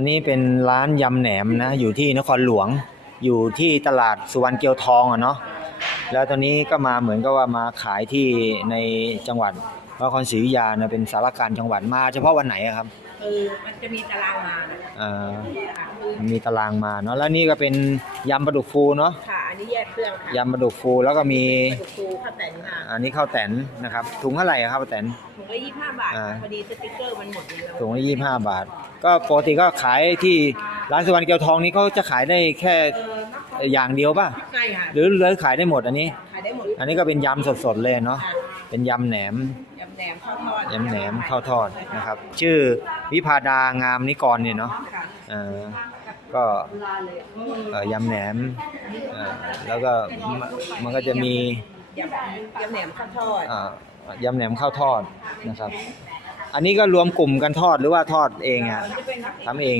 อันนี้เป็นร้านยำแหนมนะ อยู่ที่นครหลวง อยู่ที่ตลาดสุวรรณเกียวทองอะเนาะ แล้วตอนนี้ก็มาเหมือนกับว่ามาขายที่ในจังหวัดพระนครศรีอยุธยานะเป็นสารกลารจังหวัดมาเฉพาะวันไหนอะครับ คือมันจะมีตารางมาน่ะเอ่อค่ะคือมีตารางมาเนาะ แล้วนี่ก็เป็นยำปลาดุกฟูเนาะ ค่ะอันนี้แยกเครื่องค่ะยำปลาดุกฟูแล้วก็มี กระดูกฟูข้าวแต่นค่ะอันนี้ข้าวแตนนะครับ ถุงเท่าไหร่อะครับข้าวแตน ถุงละยี่สิบห้าบาทอ่า พอดีสติ๊กเกอร์มันหมดแล้วถุงละยี่ห้าบาท ก็ปกติก็ขายที่ร้านสุวรรณเกียวทองนี้เขาจะขายได้แค่เอออย่างเดียวป่ะใช่ค่ะหรือหรือขายได้หมดอันนี้ ขายได้หมดอันนี้ก็เป็นยำสดๆเลยเนาะค่ะเป็นยำแหนมยำแหนมข้าวทอดยำแหนมข้าวทอดนะครับ ชื่อวิพาดางามนิกรเนี่ยเนาะค่ะเออก็เอ่อยำแหนมเอ่อแล้วก็มมันก็จะมียำยำแหนมข้าวทอดเอ่อยำแหนมข้าวทอดนะครับ อันนี้ก็รวมกลุ่มกันทอดหรือว่าทอดเองอะทำเอง